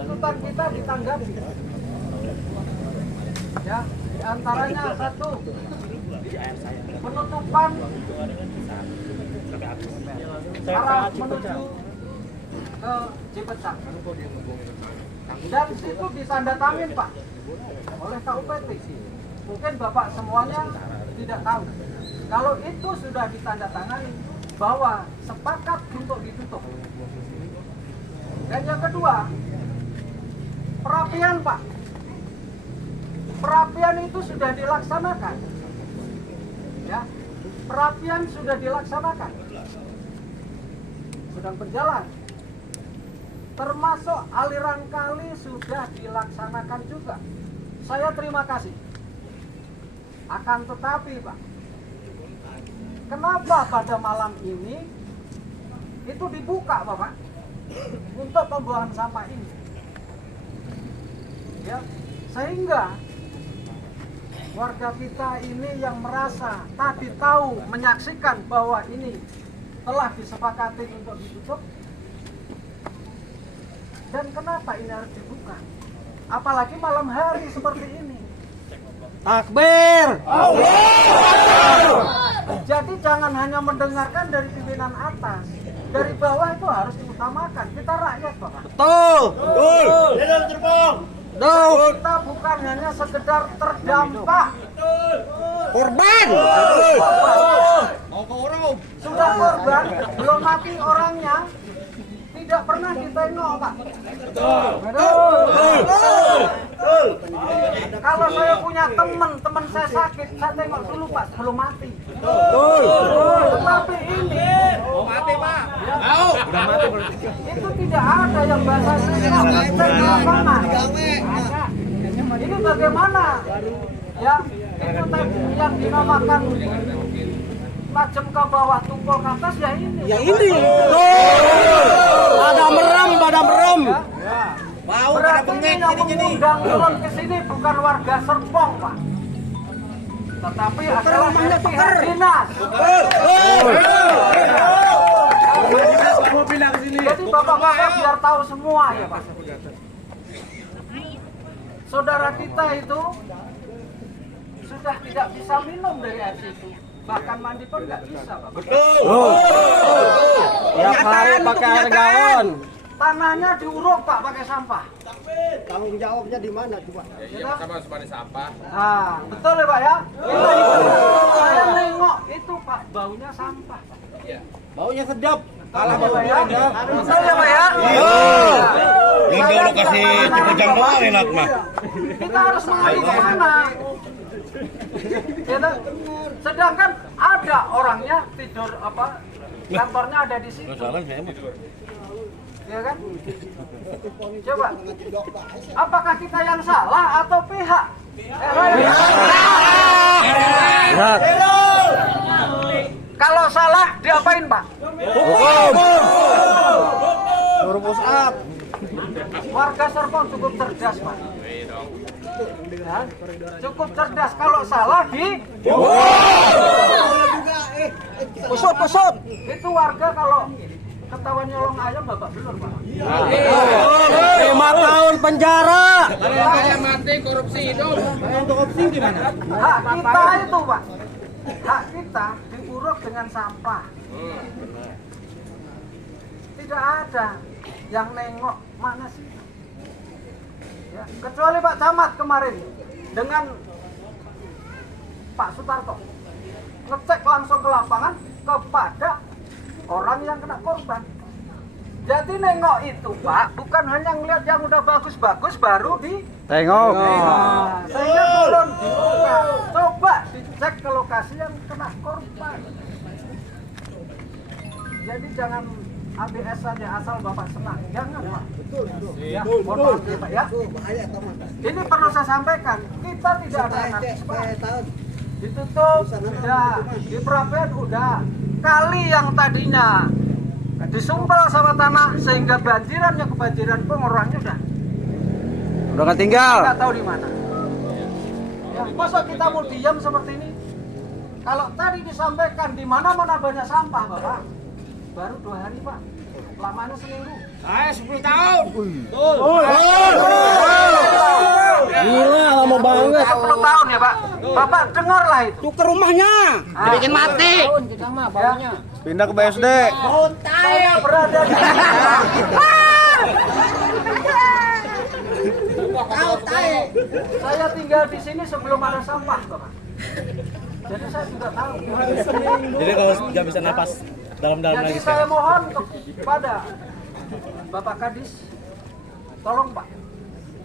tuntutan kita ditanggapi. Ya, diantaranya satu, penutupan arah menuju ke Cipecak. Dan situ ditandatangin Pak oleh KUPT. Mungkin Bapak semuanya tidak tahu. Kalau itu sudah ditandatangani bahwa sepakat untuk ditutup. Dan yang kedua, perapian Pak. Perapian itu sudah dilaksanakan. Ya, perapian sudah dilaksanakan. Sedang berjalan. Termasuk aliran kali sudah dilaksanakan juga. Saya terima kasih. Akan tetapi Pak, kenapa pada malam ini itu dibuka Bapak untuk pembuangan sampah ini? Ya, sehingga warga kita ini yang merasa tadi tahu menyaksikan bahwa ini telah disepakati untuk ditutup, dan kenapa ini harus dibuka? Apalagi malam hari seperti ini. Takbir! Jadi jangan hanya mendengarkan dari pimpinan atas, dari bawah itu harus diutamakan. Kita rakyat Bapak. Betul! Betul! Kita bukan hanya sekedar terdampak. Korban! Sudah korban, belum mati orangnya, tidak pernah ditengok Pak. Kalau saya punya teman saya sakit, saya tengok dulu Pak sebelum mati. Tetapi ini mati Pak. Udah mati berarti. Itu tidak ada yang bahasa tengok di lapangan. Ini bagaimana? Ya, itu yang dinamakan tajam ke bawah, tumpul ke atas, ya ini. Ya ini. Pada merem. Mau berarti ini yang mengundang turun ke sini bukan warga Serpong, Pak. Tetapi adalah pihak dinas. Jadi bapak-bapak biar tahu semua ya Pak. Saudara kita itu sudah tidak bisa minum dari air situ. Bahkan mandi pun nggak bisa, Bapak. Betul. Tiap hari pakai air galon. Tanahnya diuruk Pak pakai sampah. Tanggung jawabnya di mana coba? Ya, sama seperti sampah. Nah, betul ya Pak ya? Saya nengok itu Pak, baunya sampah. Iya. Baunya sedap. Kalah Pak ya? Betul ya Pak ya? Yang dulu kasih Cipejang doang enak mah. Kita harus mengadu kemana? Gitu. Sedangkan ada orangnya tidur apa? Kantornya ada di situ. Soalnya saya mah. Ya kan? Coba. Apakah kita yang salah atau pihak? Kalau salah diapain Pak? Hukum. Suruh push up. Warga Serpong cukup cerdas Pak. Ya, cukup cerdas. Kalau salah di Pusut. itu warga kalau ketahuan nyolong ayam babak belur Pak. 5 tahun penjara. Saya mati korupsi hidup. Korupsi gimana? Hak kita itu Pak. Hak kita diuruk dengan sampah. Tidak ada yang nengok mana sih. Ya, kecuali Pak Camat kemarin dengan Pak Sutarto ngecek langsung ke lapangan kepada orang yang kena korban. Jadi nengok itu Pak, bukan hanya ngelihat yang udah bagus-bagus baru di Tengok. sehingga turun di lokasi. Coba dicek ke lokasi yang kena korban. Jadi jangan ABS saja asal Bapak senang. Jangan Pak. Ya, mohon maaf ya Pak ya. Ini perlu saya sampaikan. Kita tidak ada anarkisme. Ditutup sudah, di perapian udah. Kali yang tadinya disumpel sama tanah sehingga banjirannya kebanjiran pengurangnya Udah nggak tinggal. nggak tahu di mana. Ya, masa kita mau diam seperti ini? Kalau tadi disampaikan di mana-mana banyak sampah, Bapak. Baru 2 hari, Pak. Lamanya seminggu. 10 tahun. Oh, boleh. 10 tahun ya Pak. Bapak dengarlah itu. Tuker rumahnya. Dibikin mati. Pindah ke BSD. Saya berada di Saya tinggal di sini sebelum ada sampah, Bapak. Jadi saya juga tahu. Jadi kalau nggak bisa napas dalam-dalam Jadi lagi saya sekarang. mohon kepada Bapak Kadis, tolong Pak,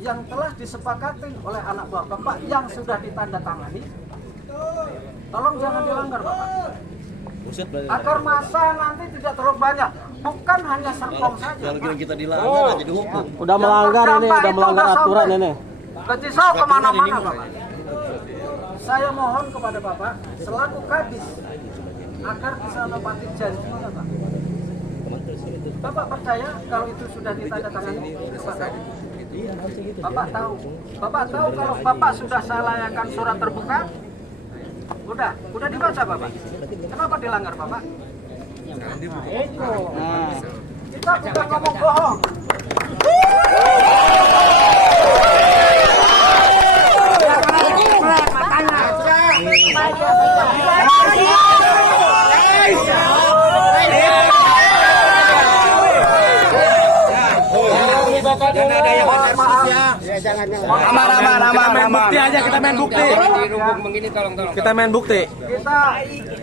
yang telah disepakati oleh anak buah Bapak yang sudah ditandatangani, tolong jangan dilanggar Bapak. Buset berarti. Agar masa nanti tidak terlalu banyak, bukan hanya Serpong saja. Kalau Pak. kita dilanggar jadi hukum. Udah melanggar ini, udah melanggar aturan ini. Ketisau kemana-mana Bapak. Saya mohon kepada Bapak selaku Kadis agar bisa menepati janjinya Pak. Bapak percaya kalau itu sudah ditandatangani Bapak Kadis? Bapak tahu kalau Bapak sudah saya layangkan surat terbuka. Udah dibaca Bapak. Kenapa dilanggar Bapak? Kita bukan ngomong bohong. Aman, bukti aja, kita main bukti. Begini tolong. Kita main bukti. Kita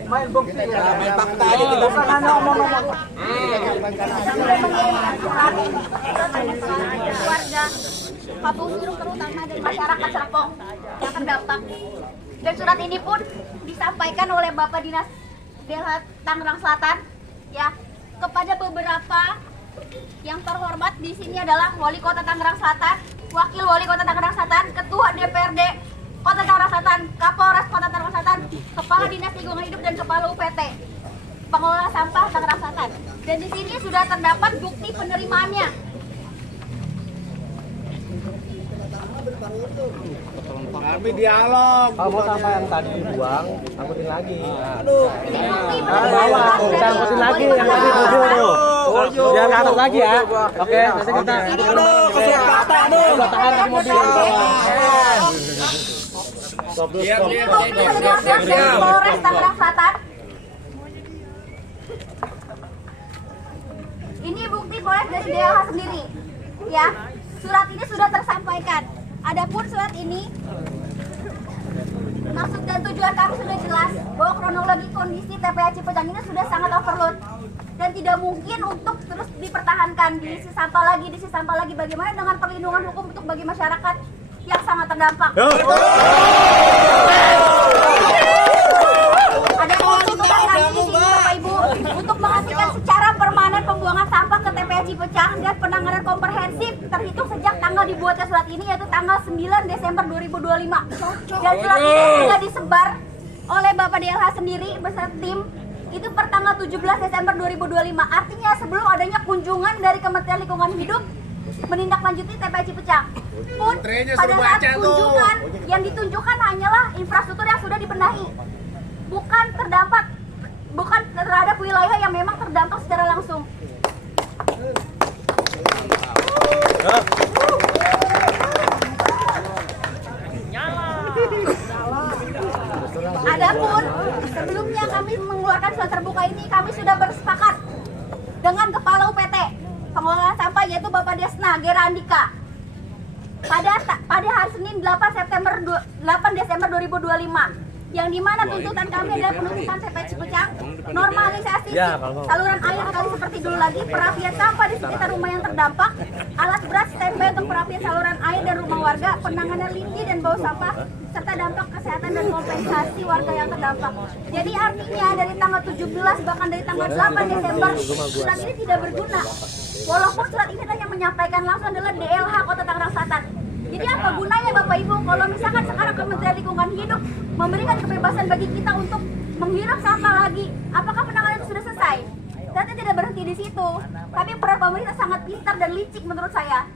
main bukti ya. Main fakta aja kita. Bukan hanya omong-omong. Warga Kampung Sirung terutama dari masyarakat Serpong yang terdampak. Dan surat ini pun disampaikan oleh Bapak Dinas DLH Tangerang Selatan ya kepada beberapa yang terhormat. Di sini adalah Wali Kota Tangerang Selatan, Wakil Wali Kota Tangerang Selatan, Ketua DPRD Kota Tangerang Selatan, Kapolres Kota Tangerang Selatan, Kepala Dinas Lingkungan Hidup dan Kepala UPT Pengelola Sampah Tangerang Selatan. Dan di sini sudah terdapat bukti penerimaannya. Kami dialog. Kalau sampah yang tadi dibuang, angkutin lagi. Ini bukti Bawa, kita angkutin lagi yang tadi tujuh tuh. Jangan ke atas lagi ya. Oke, nanti kita. Kasih fakta, Udah tahan di mobil. Siap. Polres Tangerang Selatan. Ini bukti Polres dari DLH sendiri. Ya, surat ini sudah tersampaikan. Adapun surat ini maksud dan tujuan kami sudah jelas bahwa kronologi kondisi TPA Cipejang ini sudah sangat overload dan tidak mungkin untuk terus dipertahankan, diisi sampah lagi. Bagaimana dengan perlindungan hukum untuk bagi masyarakat yang sangat terdampak? Ada tuntutan kami di sini Bapak Ibu untuk menghentikan secara permanen pembuangan sampah ke TPA Cipejang dan penanganan komprehensif terhitung sejak tanggal dibuatnya surat ini, yaitu tanggal 9 Desember 2025. Dan surat ini sudah disebar oleh Bapak DLH sendiri beserta tim itu per tanggal 17 Desember 2025. Artinya sebelum adanya kunjungan dari Kementerian Lingkungan Hidup menindaklanjuti TPA Cipejang. Pun pada saat kunjungan yang ditunjukkan hanyalah infrastruktur yang sudah dibenahi, bukan terhadap wilayah yang memang terdampak secara langsung. Adapun sebelumnya kami mengeluarkan surat terbuka ini, kami sudah bersepakat dengan Kepala UPT Pengelolaan Sampah yaitu Bapak Desna Gera Andika pada hari Senin 8 Desember 2025, yang dimana tuntutan kami adalah penuntutan TPA Cipejang, normalisasi saluran air kali seperti dulu lagi, perapian sampah di sekitar rumah yang terdampak, alat berat standby untuk perapian saluran air dan rumah warga, penanganan limbah dan bau sampah, serta dampak kesehatan dan kompensasi warga yang terdampak. Jadi artinya dari tanggal 17 bahkan dari tanggal 8 Desember surat ini tidak berguna. Walaupun surat ini hanya menyampaikan langsung adalah DLH Kota Tangerang Selatan. Jadi apa gunanya Bapak Ibu kalau misalkan sekarang Kementerian Lingkungan Hidup memberikan kebebasan bagi kita untuk menghirup sampah lagi? Apakah penanganan itu sudah selesai? Ternyata tidak berhenti di situ. Tapi peran pemerintah sangat pintar dan licik menurut saya.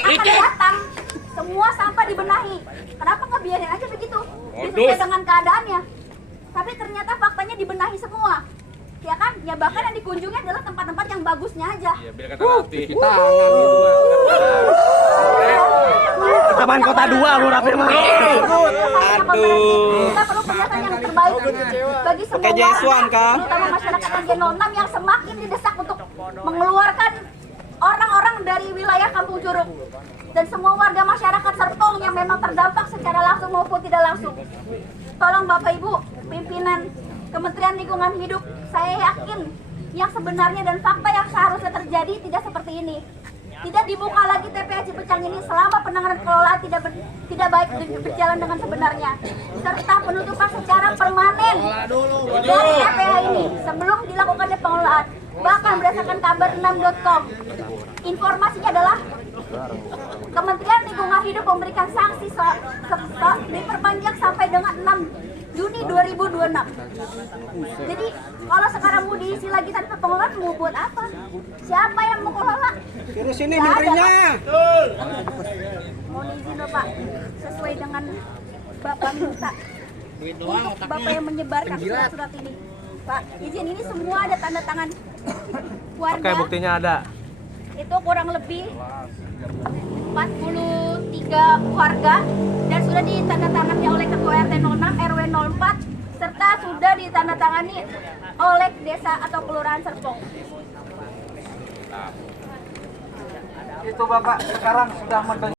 Akan datang semua sampah dibenahi. Kenapa nggak biarin aja begitu? Sesuai dengan keadaannya. Tapi ternyata faktanya dibenahi semua. ya kan? Ya bahkan yang dikunjungi adalah tempat-tempat yang bagusnya aja. Iya, biar kata rapi. Taman Kota 2 mau rapi mah. Kita perlu penjelasan yang terbaik bagi semua warga, terutama masyarakat N06 yang semakin didesak untuk mengeluarkan orang-orang dari wilayah Kampung Curug dan semua warga masyarakat Serpong yang memang terdampak secara langsung maupun tidak langsung. Tolong Bapak Ibu, pimpinan Kementerian Lingkungan Hidup, saya yakin yang sebenarnya dan fakta yang seharusnya terjadi tidak seperti ini. Tidak dibuka lagi TPA Cipecang ini selama penanganan kelolaan tidak baik berjalan dengan sebenarnya, serta penutupan secara permanen dari TPA ini sebelum dilakukannya pengelolaan. Bahkan berdasarkan kabar 6.com, informasinya adalah Kementerian Lingkungan Hidup memberikan sanksi diperpanjang sampai dengan 6 Juni 2026. Jadi kalau sekarang mau diisi lagi tanpa pengelolaan, mau buat apa? Siapa yang mau kelola? Terus ini menterinya. Mohon izin Bapak, sesuai dengan Bapak minta untuk Bapak yang menyebarkan surat-surat ini. Pak, izin ini semua ada tanda tangan warga. Oke, buktinya ada. Itu kurang lebih 43 warga dan sudah ditandatangani oleh Ketua RT 06 RW 04 serta sudah ditandatangani oleh desa atau kelurahan Serpong. Itu Bapak sekarang sudah mendengar